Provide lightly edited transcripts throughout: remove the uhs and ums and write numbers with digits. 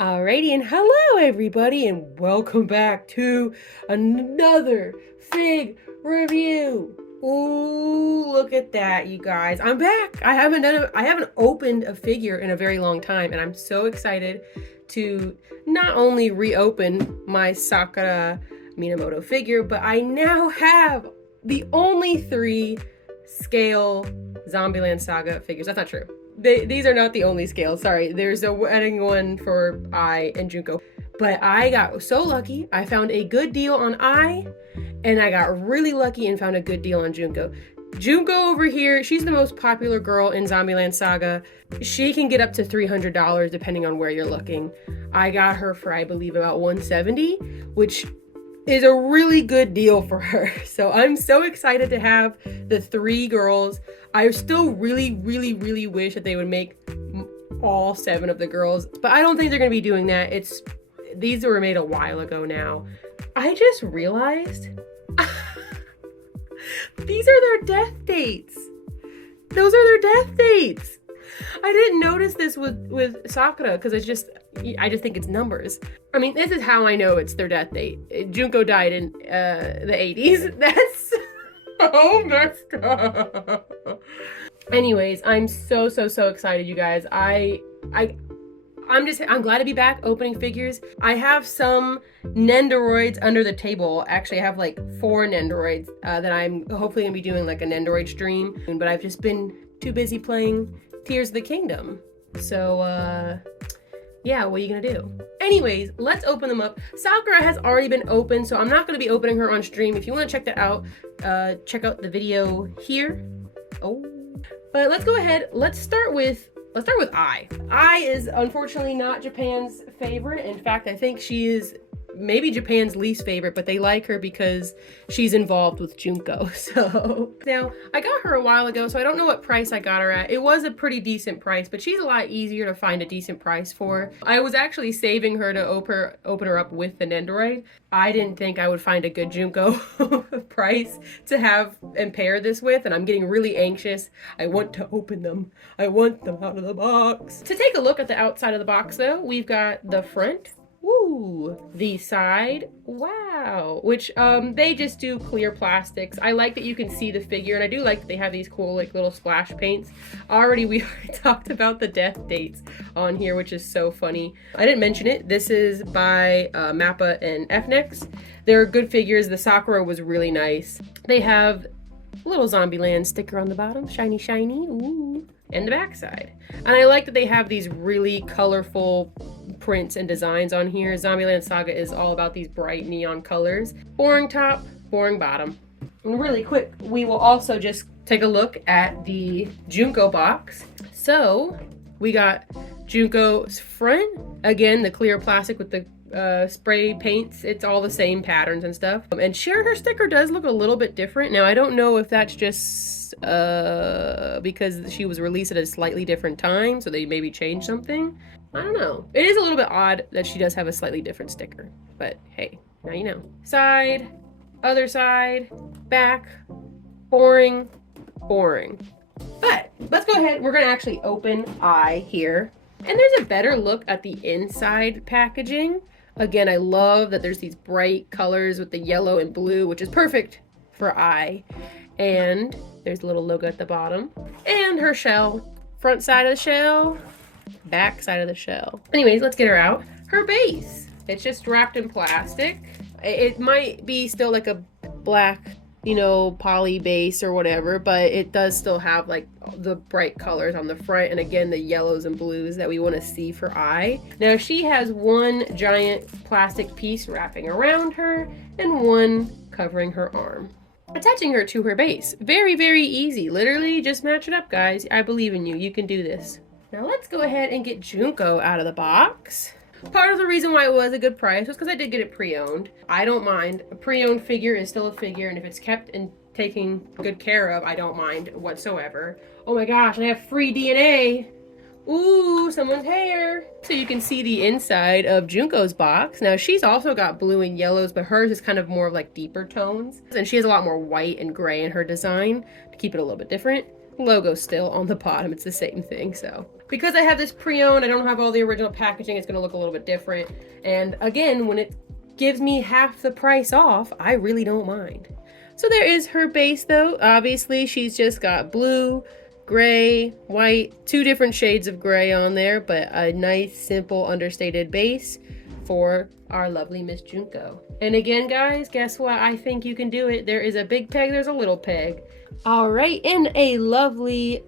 Alrighty, and hello everybody, and welcome back to another Fig review. Ooh, look at that, you guys. I'm back. I haven't opened a figure in a very long time, and I'm so excited to not only reopen my Sakura Minamoto figure, but I now have the only 3 scale Zombieland Saga figures. That's not true. These are not the only scales. Sorry, there's a wedding one for I and Junko. But I got so lucky. I found a good deal on I, and I got really lucky and found a good deal on Junko. Junko over here, she's the most popular girl in Zombieland Saga. She can get up to $300 depending on where you're looking. I got her for, I believe, about $170, which is a really good deal for her. So I'm so excited to have the 3 girls. I still really wish that they would make all 7 of the girls, but I don't think they're gonna be doing that. These were made a while ago now. I just realized these are their death dates. Those are their death dates. I didn't notice this with Sakura because I just think it's numbers. I mean, this is how I know it's their death date. Junko died in the 80s. That's so messed up. Anyways, I'm so excited, you guys. I'm glad to be back opening figures. I have some Nendoroids under the table. Actually, I have like 4 Nendoroids that I'm hopefully gonna be doing like a Nendoroid stream. But I've just been too busy playing Tears of the Kingdom. So, yeah, what are you gonna do? Anyways, let's open them up. Sakura has already been opened, so I'm not gonna be opening her on stream. If you wanna check that out, check out the video here. Oh, but let's go ahead. Let's start with I. I is unfortunately not Japan's favorite. In fact, I think she is maybe Japan's least favorite, but they like her because she's involved with Junko. So now I got her a while ago, so I don't know what price I got her at. It was a pretty decent price, but she's a lot easier to find a decent price for. I was actually saving her to open her up with the Nendoroid. I didn't think I would find a good Junko price to have and pair this with, and I'm getting really anxious. I want to open them. I want them out of the box. To take a look at the outside of the box though, we've got the front. Ooh, the side, wow, which they just do clear plastics. I like that you can see the figure, and I do like that they have these cool like little splash paints. We already talked about the death dates on here, which is so funny. I didn't mention it. This is by Mappa and FNex. They're good figures. The Sakura was really nice. They have a little Zombieland sticker on the bottom, shiny, ooh, and the backside. And I like that they have these really colorful prints and designs on here. Zombieland Saga is all about these bright neon colors. Boring top, boring bottom. And really quick, we will also just take a look at the Junko box. So we got Junko's front, again the clear plastic with the spray paints. It's all the same patterns and stuff. And her sticker does look a little bit different. Now I don't know if that's just because she was released at a slightly different time, so they maybe changed something. I don't know. It is a little bit odd that she does have a slightly different sticker, but hey, now you know. Side, other side, back, boring. But let's go ahead. We're gonna actually open I here. And there's a better look at the inside packaging. Again, I love that there's these bright colors with the yellow and blue, which is perfect for I. And there's a little logo at the bottom. And her shell. Front side of the shell, back side of the shell. Anyways, let's get her out. Her base. It's just wrapped in plastic. It might be still like a black, poly base or whatever, but it does still have like the bright colors on the front, and again the yellows and blues that we want to see for I. Now she has one giant plastic piece wrapping around her and one covering her arm. Attaching her to her base. Very easy. Literally just match it up, guys. I believe in you. You can do this. Now let's go ahead and get Junko out of the box. Part of the reason why it was a good price was because I did get it pre-owned. I don't mind. A pre-owned figure is still a figure, and if it's kept and taken good care of, I don't mind whatsoever. Oh my gosh, I have free DNA. Ooh, someone's hair. So you can see the inside of Junko's box. Now she's also got blue and yellows, but hers is kind of more of like deeper tones. And she has a lot more white and gray in her design to keep it a little bit different. Logo still on the bottom, it's the same thing. So because I have this pre-owned, I don't have all the original packaging, it's gonna look a little bit different. And again, when it gives me half the price off, I really don't mind. So there is her base though. Obviously, she's just got blue, gray, white, 2 different shades of gray on there, but a nice, simple, understated base for our lovely Miss Junko. And again, guys, guess what? I think you can do it. There is a big peg, there's a little peg. All right, and a lovely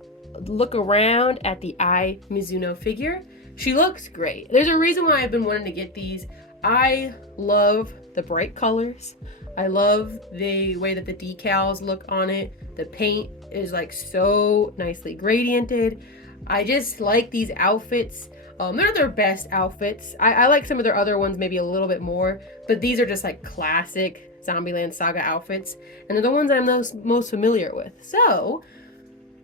look around at the Mizuno figure. She looks great. There's a reason why I've been wanting to get these. I love the bright colors. I love the way that the decals look on it. The paint is like so nicely gradiented. I just like these outfits. They're not their best outfits. I like some of their other ones maybe a little bit more, but these are just like classic Zombieland Saga outfits, and they're the ones I'm most familiar with. So,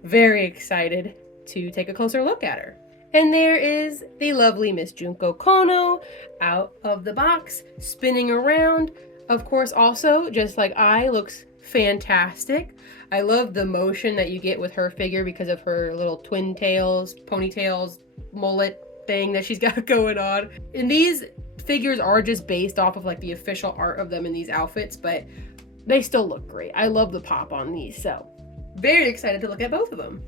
very excited to take a closer look at her. And there is the lovely Miss Junko Konno out of the box, spinning around. Of course, also, just like looks fantastic. I love the motion that you get with her figure because of her little twin tails, ponytails, mullet thing that she's got going on. And these figures are just based off of like the official art of them in these outfits, but they still look great. I love the pop on these, so very excited to look at both of them.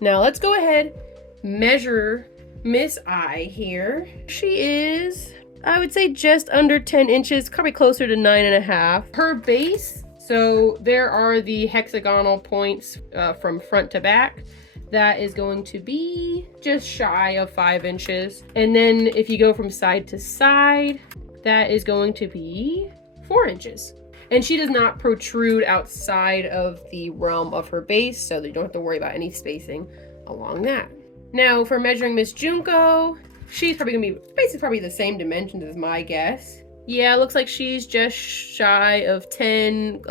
Now let's go ahead, measure Miss I here. She is, I would say, just under 10 inches, probably closer to 9.5. Her base, so there are the hexagonal points from front to back. That is going to be just shy of 5 inches. And then if you go from side to side, that is going to be 4 inches. And she does not protrude outside of the realm of her base, so you don't have to worry about any spacing along that. Now for measuring Miss Junko, she's probably gonna be basically probably the same dimensions as my guess. Yeah, it looks like she's just shy of 10.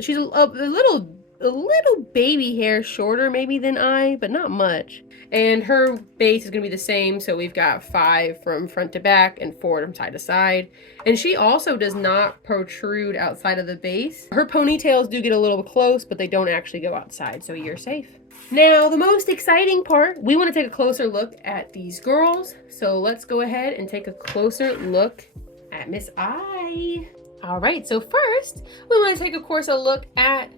She's a little baby hair shorter maybe than I, but not much. And her base is gonna be the same, so we've got 5 from front to back and 4 from side to side. And she also does not protrude outside of the base. Her ponytails do get a little close, but they don't actually go outside, so you're safe. Now, the most exciting part, we want to take a closer look at these girls. So let's go ahead and take a closer look at Miss I. All right, so first, we want to take, of course, a look at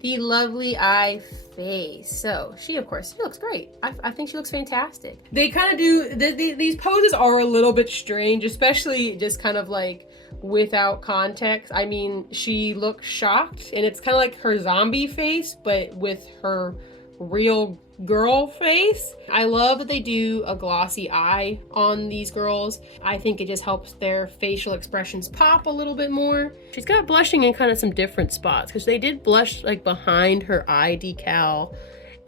the lovely I face. So she looks great. I think she looks fantastic. They kind of do, these poses are a little bit strange, especially just kind of like without context. I mean, she looks shocked, and it's kind of like her zombie face, but with her real girl face. I love that they do a glossy eye on these girls. I think it just helps their facial expressions pop a little bit more. She's got blushing in kind of some different spots because they did blush like behind her eye decal,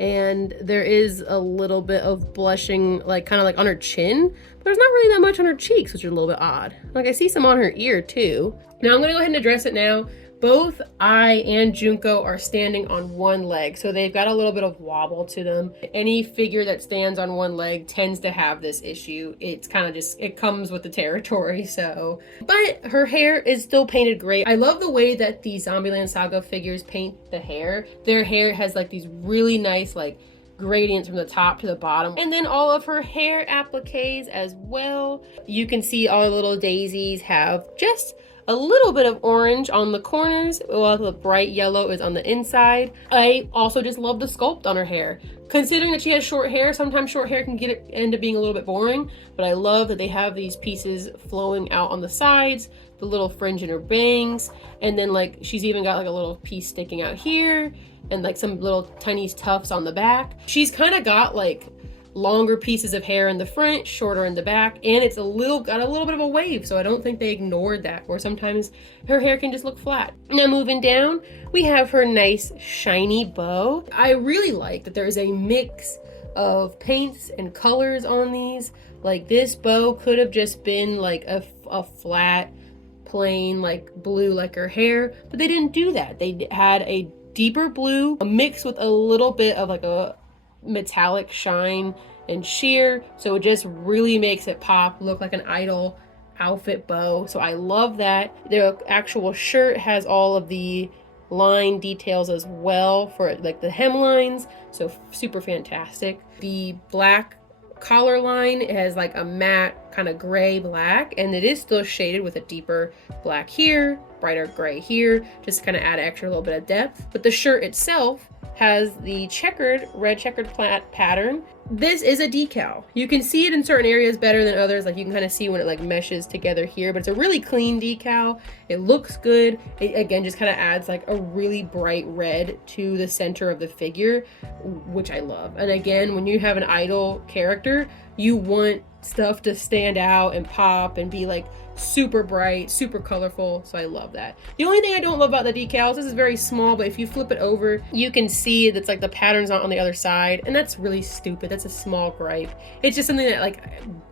and there is a little bit of blushing like kind of like on her chin, but there's not really that much on her cheeks, which is a little bit odd. Like I see some on her ear too. Now I'm gonna go ahead and address it now. Both I and Junko are standing on one leg, so they've got a little bit of wobble to them. Any figure that stands on one leg tends to have this issue. It's kind of just, it comes with the territory, so. But her hair is still painted great. I love the way that the Zombieland Saga figures paint the hair. Their hair has like these really nice like gradients from the top to the bottom, and then all of her hair appliques as well. You can see all the little daisies have just a little bit of orange on the corners, while the bright yellow is on the inside. I also just love the sculpt on her hair. Considering that she has short hair, sometimes short hair can end up being a little bit boring, but I love that they have these pieces flowing out on the sides, the little fringe in her bangs, and then like she's even got like a little piece sticking out here, and like some little tiny tufts on the back. She's kind of got like longer pieces of hair in the front, shorter in the back, and it's got a little bit of a wave, so I don't think they ignored that, or sometimes her hair can just look flat. Now moving down, we have her nice shiny bow. I really like that there's a mix of paints and colors on these. Like this bow could have just been like a flat, plain like blue like her hair, but they didn't do that. They had a deeper blue mixed with a little bit of like a metallic shine and sheer, so it just really makes it pop, look like an idol outfit bow. So I love that. The actual shirt has all of the line details as well for like the hemlines, so super fantastic. The black collar line. It has like a matte kind of gray black, and it is still shaded with a deeper black here, brighter gray here, just to kind of add extra little bit of depth. But the shirt itself has the red checkered pattern. This is a decal. You can see it in certain areas better than others. Like you can kind of see when it like meshes together here, but it's a really clean decal. It looks good. It again just kind of adds like a really bright red to the center of the figure, which I love. And again, when you have an idol character, you want stuff to stand out and pop and be like super bright, super colorful, so I love that. The only thing I don't love about the decals, this is very small, but if you flip it over, you can see that's like the pattern's not on the other side, and that's really stupid. That's a small gripe. It's just something that like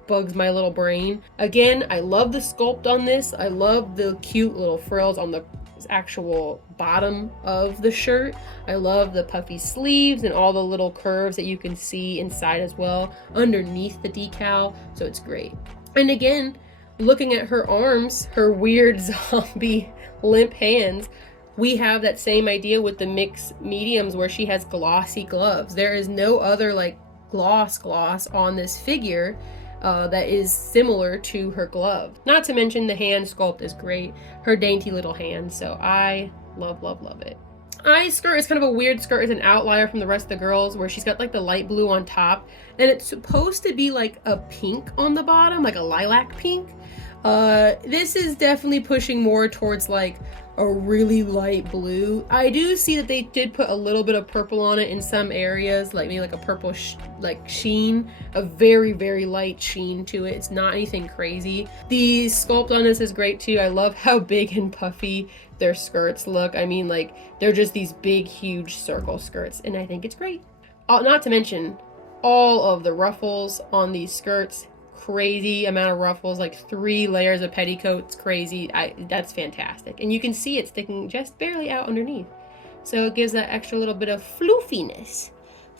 bugs my little brain. Again, I love the sculpt on this. I love the cute little frills on the actual bottom of the shirt. I love the puffy sleeves and all the little curves that you can see inside as well underneath the decal, so it's great. And again, looking at her arms, her weird zombie limp hands, we have that same idea with the mixed mediums where she has glossy gloves. There is no other like gloss on this figure that is similar to her glove. Not to mention the hand sculpt is great. Her dainty little hand, so I love it. Ai's skirt is kind of a weird skirt. It's an outlier from the rest of the girls where she's got like the light blue on top and it's supposed to be like a pink on the bottom, like a lilac pink. This is definitely pushing more towards like a really light blue. I do see that they did put a little bit of purple on it in some areas, like maybe like a purple sheen, a very, very light sheen to it. It's not anything crazy. The sculpt on this is great too. I love how big and puffy their skirts look. I mean, like they're just these big, huge circle skirts, and I think it's great. Not to mention all of the ruffles on these skirts. Crazy amount of ruffles, like 3 layers of petticoats, crazy. That's fantastic. And you can see it sticking just barely out underneath. So it gives that extra little bit of floofiness.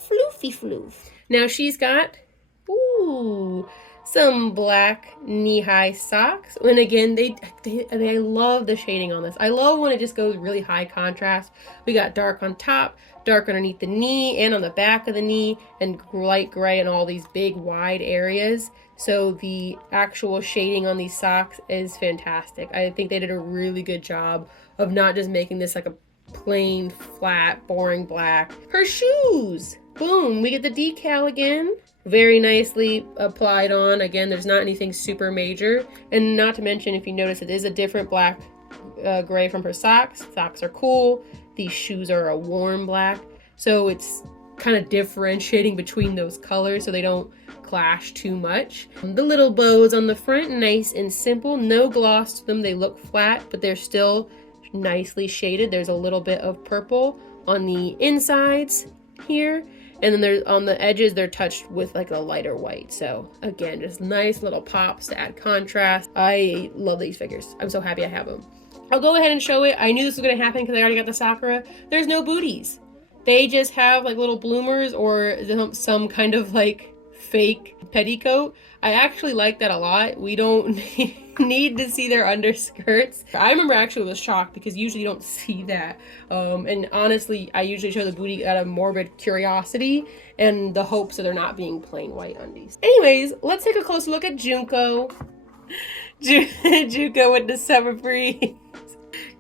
Floofy floof. Now she's got, some black knee-high socks. And again, they love the shading on this. I love when it just goes really high contrast. We got dark on top, dark underneath the knee and on the back of the knee, and light gray in all these big wide areas. So the actual shading on these socks is fantastic. I think they did a really good job of not just making this like a plain, flat, boring black. Her shoes! Boom! We get the decal again. Very nicely applied on. Again, there's not anything super major. And not to mention, if you notice, it is a different black gray from her socks. Socks are cool. These shoes are a warm black. So it's kind of differentiating between those colors so they don't clash too much. The little bows on the front, nice and simple. No gloss to them. They look flat, but they're still nicely shaded. There's a little bit of purple on the insides here. And then there's on the edges, they're touched with like a lighter white. So again, just nice little pops to add contrast. I love these figures. I'm so happy I have them. I'll go ahead and show it. I knew this was going to happen because I already got the Sakura. There's no booties. They just have like little bloomers or some kind of like fake petticoat. I actually like that a lot. We don't need to see their underskirts. I remember actually was shocked because usually you don't see that. And honestly, I usually show the booty out of morbid curiosity and the hopes that they're not being plain white undies. Anyways, let's take a closer look at Junko. Junko with the summer breeze.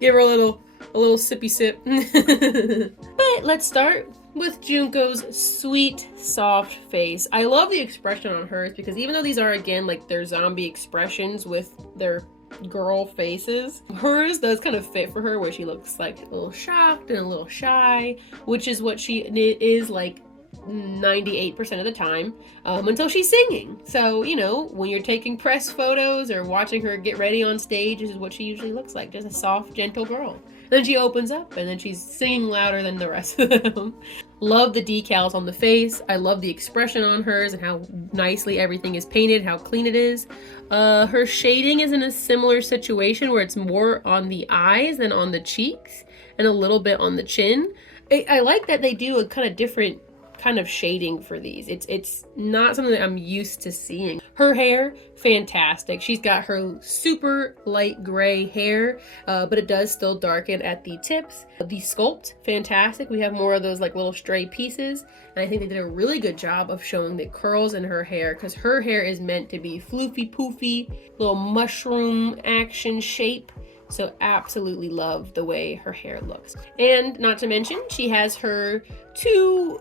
Give her a little sippy sip. But let's start with Junko's sweet, soft face. I love the expression on hers because even though these are, again, like their zombie expressions with their girl faces, hers does kind of fit for her where she looks like a little shocked and a little shy, which is what she is like 98% of the time, until she's singing. So, you know, when you're taking press photos or watching her get ready on stage, this is what she usually looks like, just a soft, gentle girl. Then she opens up and then she's singing louder than the rest of them. Love the decals on the face. I love the expression on hers and how nicely everything is painted, how clean it is. Her shading is in a similar situation where it's more on the eyes than on the cheeks and a little bit on the chin. I like that they do a kind of different kind of shading for these. It's not something that I'm used to seeing. Her hair, fantastic. She's got her super light gray hair, but it does still darken at the tips. The sculpt, fantastic. We have more of those like little stray pieces, and I think they did a really good job of showing the curls in her hair, because her hair is meant to be floofy poofy, little mushroom action shape. So absolutely love the way her hair looks. And not to mention, she has her two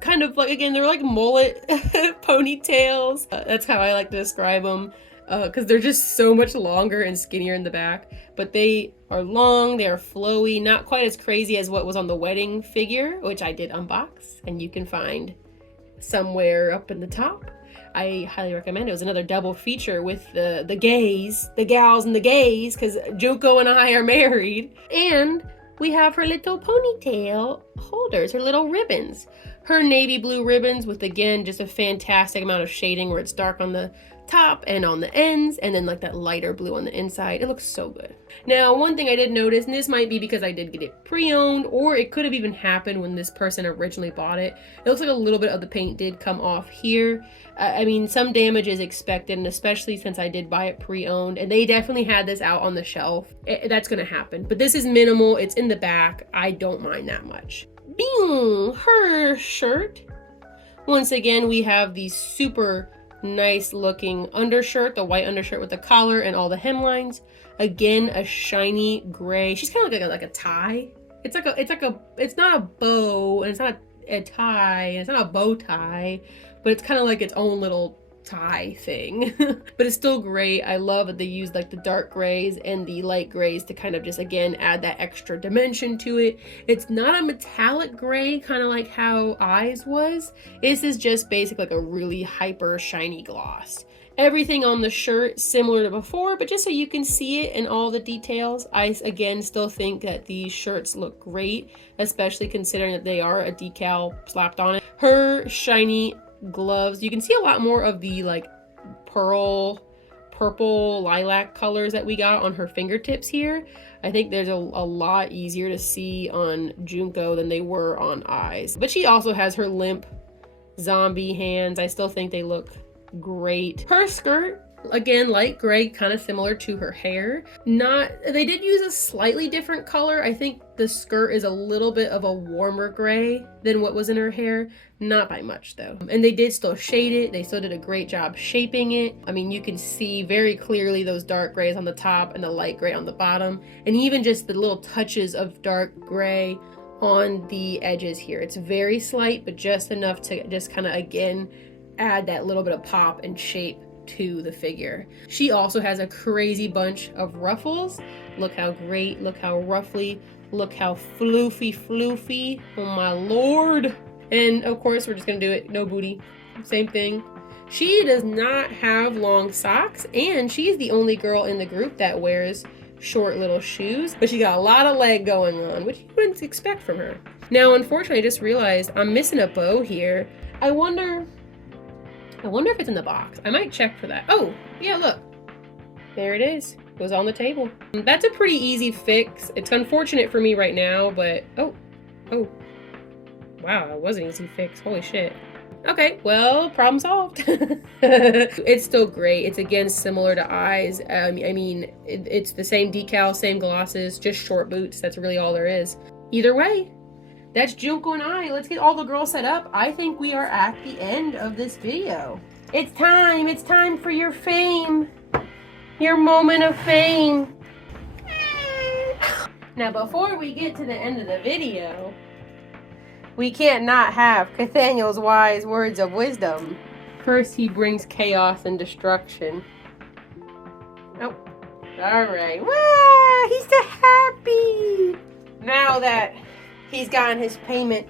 kind of like, again, they're like mullet ponytails. That's how I like to describe them, because they're just so much longer and skinnier in the back. But they are long, they are flowy, not quite as crazy as what was on the wedding figure, which I did unbox, and you can find somewhere up in the top. I highly recommend it. It was another double feature with the gays, the gals and the gays, because Junko and I are married. And we have her little ponytail holders, her little ribbons. Her navy blue ribbons with, again, just a fantastic amount of shading where it's dark on the top and on the ends, and then like that lighter blue on the inside. It looks so good. Now, one thing I did notice, and this might be because I did get it pre-owned, or it could have even happened when this person originally bought it. It looks like a little bit of the paint did come off here. I mean, some damage is expected, and especially since I did buy it pre-owned, and they definitely had this out on the shelf. That's gonna happen, but this is minimal. It's in the back. I don't mind that much. Bing! Her shirt. Once again, we have the super nice looking undershirt, the white undershirt with the collar and all the hemlines. Again, a shiny gray. She's kind of like a tie. It's not a bow, and it's not a tie, and it's not a bow tie, but it's kind of like its own little tie thing. But it's still great. I love that they used like the dark grays and the light grays to kind of just, again, add that extra dimension to it. It's not a metallic gray, kind of like how Eyes was. This is just basically like a really hyper shiny gloss. Everything on the shirt similar to before, but just so you can see it and all the details. I, again, still think that these shirts look great, especially considering that they are a decal slapped on it. Her shiny gloves, you can see a lot more of the like purple lilac colors that we got on her fingertips here. I think there's a lot easier to see on Junko than they were on Eyes. But she also has her limp zombie hands. I still think they look great. Her skirt, again, light gray, kind of similar to her hair. They did use a slightly different color. I think the skirt is a little bit of a warmer gray than what was in her hair. Not by much though. And they did still shade it. They still did a great job shaping it. I mean, you can see very clearly those dark grays on the top and the light gray on the bottom. And even just the little touches of dark gray on the edges here. It's very slight, but just enough to just kind of, again, add that little bit of pop and shape to the figure. She also has a crazy bunch of ruffles. Look how great, look how ruffly, look how floofy. Oh my lord. And of course, we're just gonna do it, no booty, same thing. She does not have long socks, and she's the only girl in the group that wears short little shoes, but she got a lot of leg going on, which you wouldn't expect from her. Now, unfortunately, I just realized I'm missing a bow here. I wonder if it's in the box. I might check for that. Oh, yeah, look. There it is. It was on the table. That's a pretty easy fix. It's unfortunate for me right now, but oh. Wow, that was an easy fix. Holy shit. Okay, well, problem solved. It's still great. It's, again, similar to Eyes. I mean, it's the same decal, same glosses, just short boots. That's really all there is. Either way, that's Junko and I. Let's get all the girls set up. I think we are at the end of this video. It's time for your fame. Your moment of fame. Now, before we get to the end of the video, we can't not have Nathaniel's wise words of wisdom. First, he brings chaos and destruction. Oh, all right. Wow, he's so happy. Now that he's gotten his payment,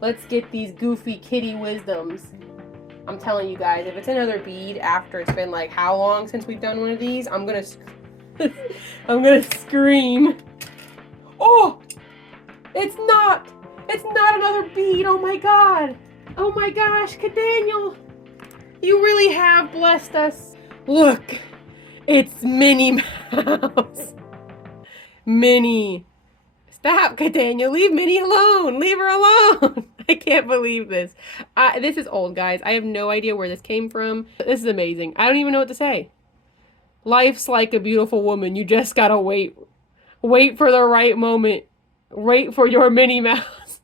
let's get these goofy kitty wisdoms. I'm telling you guys, if it's another bead after it's been like how long since we've done one of these, I'm gonna scream. Oh, it's not another bead. Oh my god. Oh my gosh, Nathaniel, you really have blessed us. Look, it's Minnie Mouse. Minnie. Stop, Nathaniel. Leave Minnie alone. Leave her alone. I can't believe this. This is old, guys. I have no idea where this came from. This is amazing. I don't even know what to say. Life's like a beautiful woman. You just gotta wait. Wait for the right moment. Wait for your Minnie Mouse.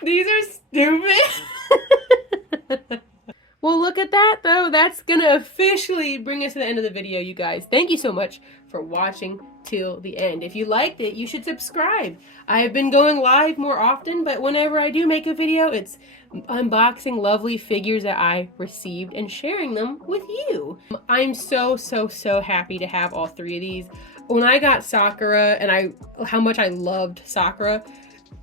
These are stupid. Well, look at that, though. That's gonna officially bring us to the end of the video, you guys. Thank you so much for watching till the end. If you liked it, you should subscribe. I have been going live more often, but whenever I do make a video, it's unboxing lovely figures that I received and sharing them with you. I'm so happy to have all three of these. When I got Sakura and how much I loved Sakura,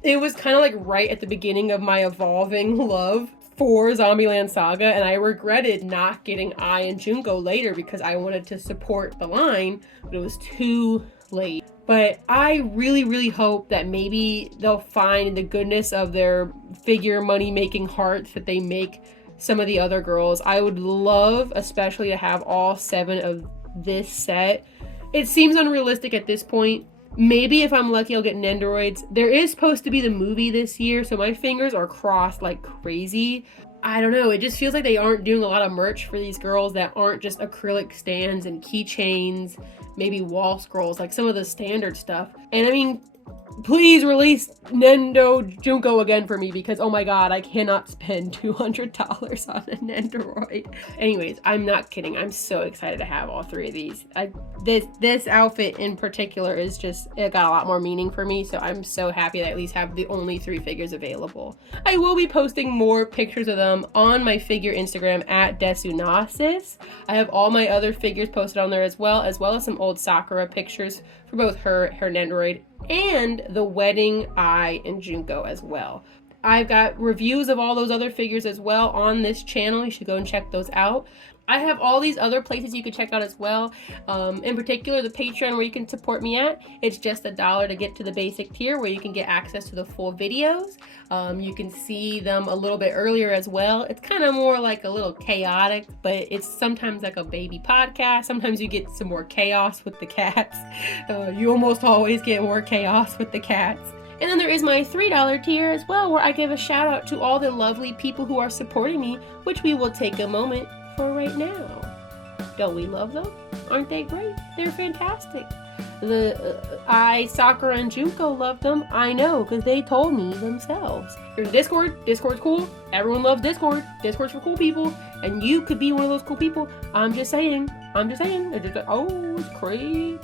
it was kind of like right at the beginning of my evolving love for Zombieland Saga, and I regretted not getting Ai and Junko later because I wanted to support the line, but it was too late. But I really hope that maybe they'll find the goodness of their figure money-making hearts that they make some of the other girls. I would love especially to have all 7 of this set. It seems unrealistic at this point. Maybe if I'm lucky, I'll get Nendoroids. There is supposed to be the movie this year, so my fingers are crossed like crazy. I don't know, it just feels like they aren't doing a lot of merch for these girls that aren't just acrylic stands and keychains, maybe wall scrolls, like some of the standard stuff. And I mean, please release Nendo Junko again for me because, oh my god, I cannot spend $200 on a Nendoroid. Anyways, I'm not kidding. I'm so excited to have all 3 of these. This outfit in particular is just, it got a lot more meaning for me, so I'm so happy that I at least have the only 3 figures available. I will be posting more pictures of them on my figure Instagram at Desunasis. I have all my other figures posted on there as well as some old Sakura pictures for both her Nendoroid and the wedding Ai and Junko as well. I've got reviews of all those other figures as well on this channel. You should go and check those out. I have all these other places you can check out as well. In particular, the Patreon where you can support me at. It's just $1 to get to the basic tier where you can get access to the full videos. You can see them a little bit earlier as well. It's kind of more like a little chaotic, but it's sometimes like a baby podcast. Sometimes you get some more chaos with the cats. You almost always get more chaos with the cats. And then there is my $3 tier as well, where I give a shout out to all the lovely people who are supporting me, which we will take a moment for right now. Don't we love them? Aren't they great? They're fantastic. Sakura and Junko love them. I know, because they told me themselves. There's Discord. Discord's cool. Everyone loves Discord. Discord's for cool people. And you could be one of those cool people. I'm just saying. They're just like, oh, it's crazy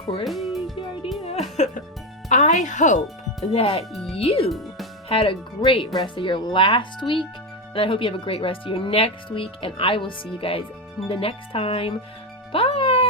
idea. I hope that you had a great rest of your last week. And I hope you have a great rest of your next week. And I will see you guys the next time. Bye!